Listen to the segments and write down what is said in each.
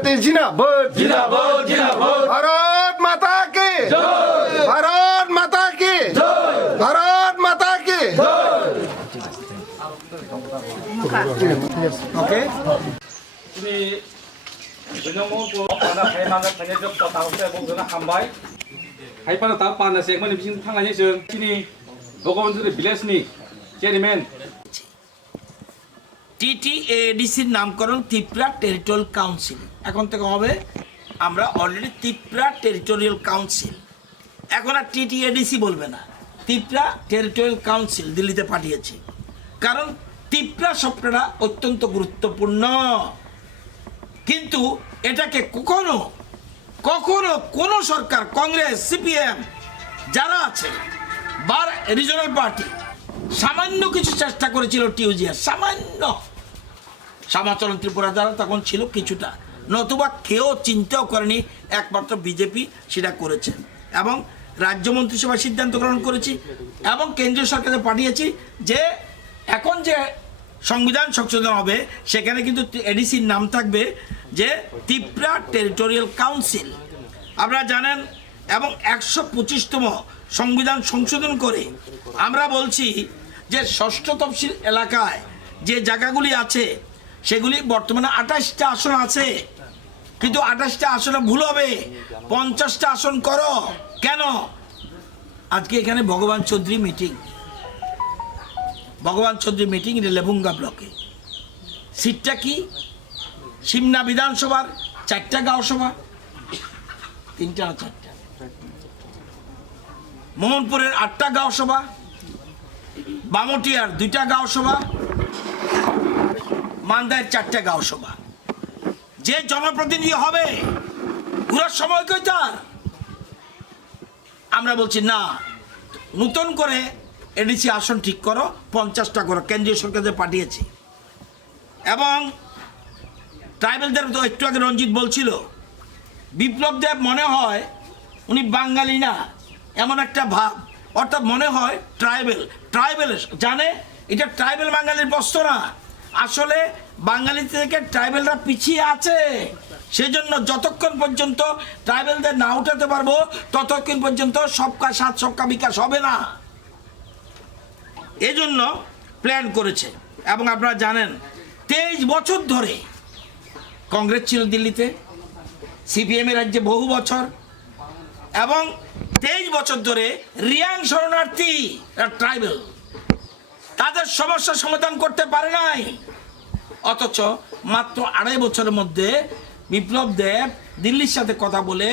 बेटे जिंदाबाद जिंदाबाद जिंदाबाद भारत माता की जय भारत माता की जय भारत माता की 오케이. 우리 benong po para kay mga taga-job sa tao sa buong na kambay. Hay para tao pa na segment bising pangalan niya sini বঙ্গবন্ধুর বিলাসনী চেয়ারম্যান টিটিএডিসির নামকরণ ত্রিপুরা টেরিটোরিয়াল কাউন্সিল এখন থেকে হবে আমরা অলরেডি ত্রিপুরা টেরিটোরিয়াল কাউন্সিল এখন আর টিটিএডিসি বলবে না ত্রিপুরা টেরিটোরিয়াল কাউন্সিল দিল্লিতে পাঠিয়েছে কারণ ত্রিপুরা শব্দটা অত্যন্ত গুরুত্বপূর্ণ কিন্তু এটাকে কখনো কখনো কোনো সরকার কংগ্রেস সিপিএম যারা আছে বার রিজনাল পার্টি সামান্য কিছু চেষ্টা করেছিল টিউজিয়া সামান্য সমাচরণ ত্রিপুরা দ্বারা তখন ছিল কিছুটা নতুবা কেউ চিন্তাও করেনি একমাত্র বিজেপি সেটা করেছে এবং রাজ্য মন্ত্রিসভা সিদ্ধান্ত গ্রহণ করেছি এবং কেন্দ্রীয় সরকারে পাঠিয়েছি যে এখন যে সংবিধান সংশোধন হবে সেখানে কিন্তু এডিসির নাম থাকবে যে ত্রিপুরা টেরিটোরিয়াল কাউন্সিল আপনারা জানেন এবং 125তম সংবিধান সংশোধন করে আমরা বলছি যে ষষ্ঠ তফসিল এলাকায় যে জায়গাগুলি আছে সেগুলি বর্তমানে 28টা আসন আছে কিন্তু 28টা আসনে ভুল হবে 50টা আসন করো কেন আজকে এখানে ভগবান চৌধুরী মিটিং লেবুঙ্গা ব্লকে সিটটা কি সিমনা বিধানসভার 4টা গাঁও সভা 3টা না 4টা মোহনপুরের 8টা গাঁও সভা বামটিয়ার 2টা গাঁও সভা মান্দায়ের 4টা গাঁও সভা যে জনপ্রতিনিধি হবে ঘুরার সময় কই তার আমরা বলছি না নতুন করে এডিসি আসন ঠিক করো 50টা করো কেন্দ্রীয় সরকারে পাঠিয়েছি এবং ট্রাইবেলদের তো একটু আগে রঞ্জিত বলছিল বিপ্লব দেব মনে হয় উনি বাঙালি না এমন একটা ভাব অর্থাৎ মনে হয় ট্রাইবেল জানে এটা ট্রাইবেল বাঙালির বস্ত্র না আসলে বাঙালি থেকে ট্রাইবেলরা পিছিয়ে আছে সেজন্য যতক্ষণ পর্যন্ত ট্রাইবেলদের না উঠাতে পারবো ততক্ষণ পর্যন্ত সবকা সাথ সবকা বিকাশ হবে না এই জন্য প্ল্যান করেছে এবং আপনারা জানেন 23 বছর ধরে কংগ্রেস ছিল দিল্লিতে সিপিএমের রাজ্যে বহু বছর এবং 23 বছর ধরে রিয়াং শরণার্থী ট্রাইবেল তাদের সমস্যা সমাধান করতে পারে নাই অথচ মাত্র 2.5 বছরের মধ্যে বিপ্লব দেব দিল্লির সাথে কথা বলে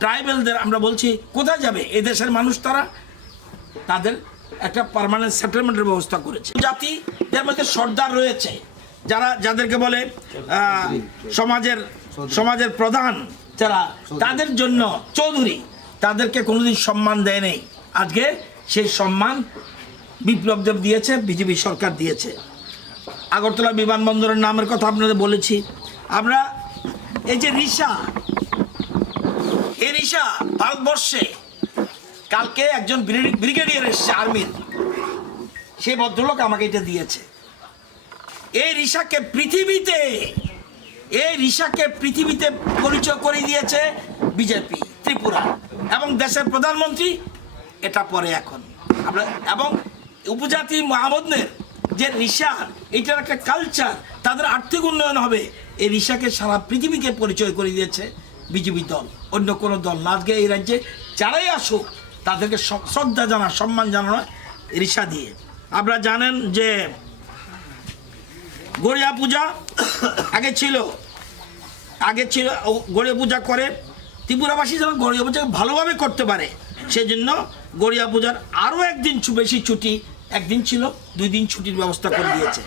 ট্রাইবেলদের আমরা বলছি কোথায় যাবে এই দেশের মানুষ তারা তাদের একটা পার্মানেন্ট সেটেলমেন্টের ব্যবস্থা করেছে জাতিদের মধ্যে সর্দার রয়েছে যাদেরকে বলে সমাজের প্রধান যারা তাদের জন্য চৌধুরী তাদেরকে কোনোদিন সম্মান দেয় নেই আজকে সেই সম্মান বিপ্লব দেব দিয়েছে বিজেপি সরকার দিয়েছে আগরতলা বিমানবন্দরের নামের কথা আপনাদের বলেছি আমরা এই যে রিসা ভারতবর্ষে কালকে একজন ব্রিগেডিয়ার এসছে আর্মির সেই ভদ্রলোক আমাকে এটা দিয়েছে এই রিসাকে পৃথিবীতে পরিচয় করে দিয়েছে বিজেপি ত্রিপুরা এবং দেশের প্রধানমন্ত্রী এটা পরে এখন আমরা এবং উপজাতি মহামদনের যে রিসা এটার একটা কালচার তাদের আর্থিক উন্নয়ন হবে এই রিসাকে সারা পৃথিবীকে পরিচয় করে দিয়েছে বিজেপি দল অন্য কোনো দল না আজকে এই রাজ্যে যারাই আসুক তাদেরকে শ্রদ্ধা জানা সম্মান জানানো রিসা দিয়ে আপনারা জানেন যে গড়িয়া পূজা আগে ছিল গড়িয়া পূজা করে ত্রিপুরাবাসী যেন গড়িয়া পূজা ভালোভাবে করতে পারে সেজন্য গড়িয়া পূজার আরও একদিন বেশি ছুটি একদিন ছিল 2 দিন ছুটির ব্যবস্থা করে দিয়েছে